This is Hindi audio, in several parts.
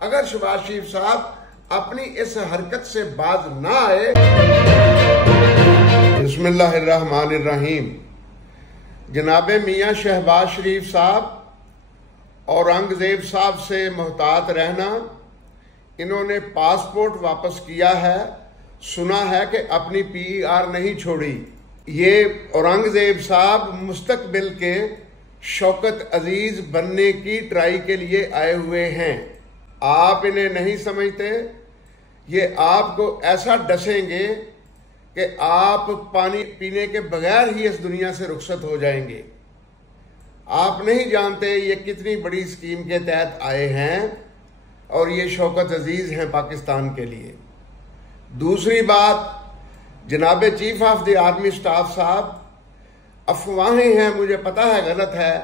अगर शहबाज शरीफ साहब अपनी इस हरकत से बाज ना आए। बिस्मिल्लाहिर्रहमानिर्रहीम। जनाबे मियाँ शहबाज शरीफ साहब औरंगजेब साहब से मोहतात रहना। इन्होंने पासपोर्ट वापस किया है, सुना है कि अपनी पीआर नहीं छोड़ी। ये औरंगजेब साहब मुस्तकबिल के शौकत अजीज बनने की ट्राई के लिए आए हुए हैं। आप इन्हें नहीं समझते। ये आपको ऐसा डसेंगे कि आप पानी पीने के बगैर ही इस दुनिया से रुखसत हो जाएंगे। आप नहीं जानते ये कितनी बड़ी स्कीम के तहत आए हैं और ये शौकत अजीज हैं पाकिस्तान के लिए। दूसरी बात, जनाबे chief of the army staff साहब, अफवाहें हैं, मुझे पता है गलत है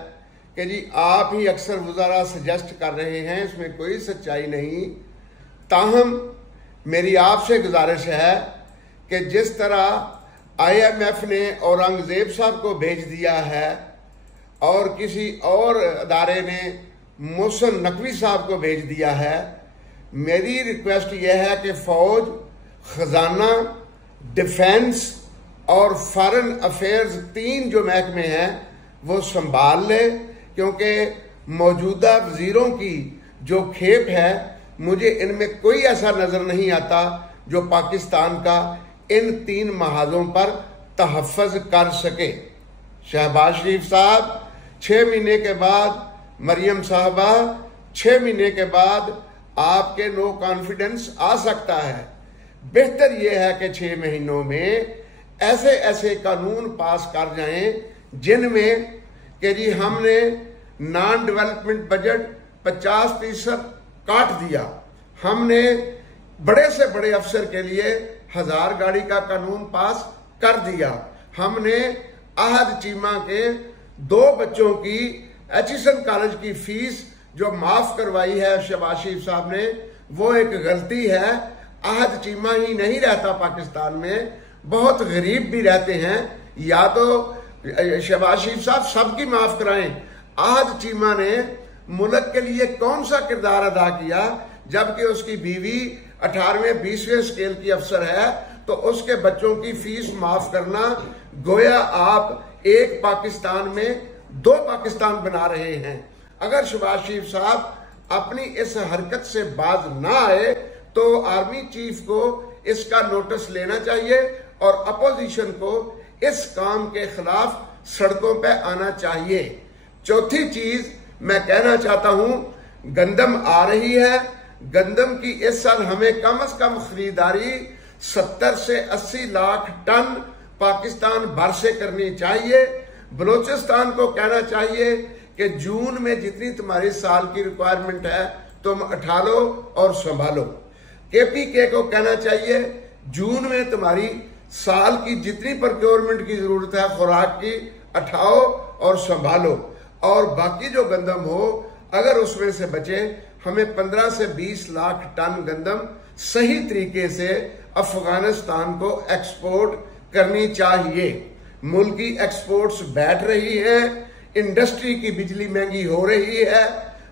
कि जी आप ही अक्सर वज़ारा सजेस्ट कर रहे हैं, इसमें कोई सच्चाई नहीं। ताहम मेरी आपसे गुजारिश है कि जिस तरह IMF ने औरंगजेब साहब को भेज दिया है और किसी और अदारे ने मोहसिन नकवी साहब को भेज दिया है, मेरी रिक्वेस्ट यह है कि फौज, खजाना, डिफेंस और फॉरेन अफेयर्स, तीन जो महकमे हैं वो संभाल ले, क्योंकि मौजूदा वजीरों की जो खेप है, मुझे इनमें कोई ऐसा नजर नहीं आता जो पाकिस्तान का इन तीन महाजों पर तहफ़्फ़ुज़ कर सके। शहबाज शरीफ साहब 6 महीने के बाद, मरियम साहबा 6 महीने के बाद आपके नो कॉन्फिडेंस आ सकता है। बेहतर यह है कि 6 महीनों में ऐसे ऐसे कानून पास कर जाएं जिनमें कि जी हमने नॉन डेवलपमेंट बजट 50% काट दिया, हमने बड़े से बड़े अफसर के लिए 1000 गाड़ी का कानून पास कर दिया, हमने आहद चीमा के 2 बच्चों की एचिसन कॉलेज की फीस जो माफ करवाई है शहबाज शरीफ साहब ने, वो एक गलती है। आहद चीमा ही नहीं रहता पाकिस्तान में, बहुत गरीब भी रहते हैं। या तो शहबाज शरीफ साहब सबकी माफ कराएं। आहद चीमा ने मुल्क के लिए कौन सा किरदार अदा किया, जबकि उसकी बीवी 18वें 20वें स्केल की अफसर है, तो उसके बच्चों की फीस माफ करना गोया आप एक पाकिस्तान में 2 पाकिस्तान बना रहे हैं। अगर शहबाज शरीफ साहब अपनी इस हरकत से बाज ना आए तो आर्मी चीफ को इसका नोटिस लेना चाहिए और अपोजिशन को इस काम के खिलाफ सड़कों पे आना चाहिए। चौथी चीज मैं कहना चाहता हूं, गंदम आ रही है। गंदम की इस साल हमें कम से कम खरीदारी 70 से 80 लाख टन पाकिस्तान भर से करनी चाहिए। बलूचिस्तान को कहना चाहिए कि जून में जितनी तुम्हारी साल की रिक्वायरमेंट है तुम उठा लो और संभालो। KPK को कहना चाहिए जून में तुम्हारी साल की जितनी प्रोक्योरमेंट की जरूरत है खुराक की, उठाओ और संभालो। और बाकी जो गंदम हो, अगर उसमें से बचे, हमें 15 से 20 लाख टन गंदम सही तरीके से अफगानिस्तान को एक्सपोर्ट करनी चाहिए। मुल्की एक्सपोर्ट्स बैठ रही है, इंडस्ट्री की बिजली महंगी हो रही है,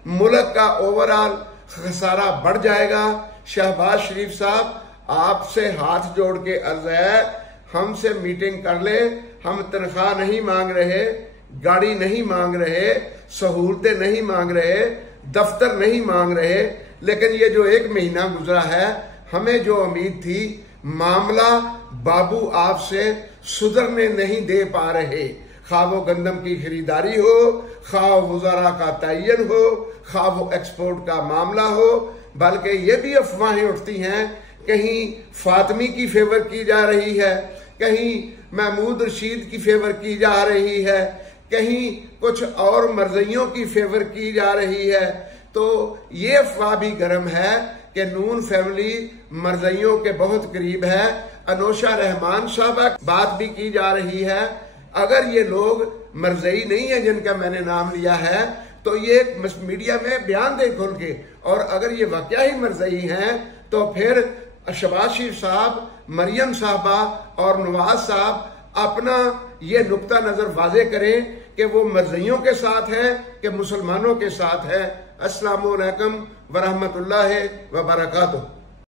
मुल्क का ओवरऑल खसारा बढ़ जाएगा। शहबाज शरीफ साहब, आपसे हाथ जोड़ के अर्ज है, हमसे मीटिंग कर ले। हम तनख्वाह नहीं मांग रहे, गाड़ी नहीं मांग रहे, सहूलतें नहीं मांग रहे, दफ्तर नहीं मांग रहे, लेकिन ये जो 1 महीना गुजरा है, हमें जो उम्मीद थी, मामला बाबू आपसे सुधरने नहीं दे पा रहे। खा वो गंदम की खरीदारी हो, खा वज़ारा का तयन हो, खा वो एक्सपोर्ट का मामला हो, बल्कि ये भी अफवाहें उठती हैं कहीं फातमी की फेवर की जा रही है, कहीं महमूद रशीद की फेवर की जा रही है, कहीं कुछ और मर्जियों की फेवर की जा रही है। तो ये अफवाह भी गर्म है कि नून फैमिली मर्जियों के बहुत करीब है। अनोशा रहमान साहबा बात भी की जा रही है। अगर ये लोग मर्जई नहीं है जिनका मैंने नाम लिया है, तो ये मीडिया में बयान दे खुल के, और अगर ये वाकया ही मर्जई हैं तो फिर शहबाज शरीफ साहब, मरियम साहबा और नवाज साहब अपना ये नुक्ता नजर वाजे करें कि वो मर्जियों के साथ हैं कि मुसलमानों के साथ है। अस्सलामु अलैकुम व रहमतुल्लाहि व बरकातुहू।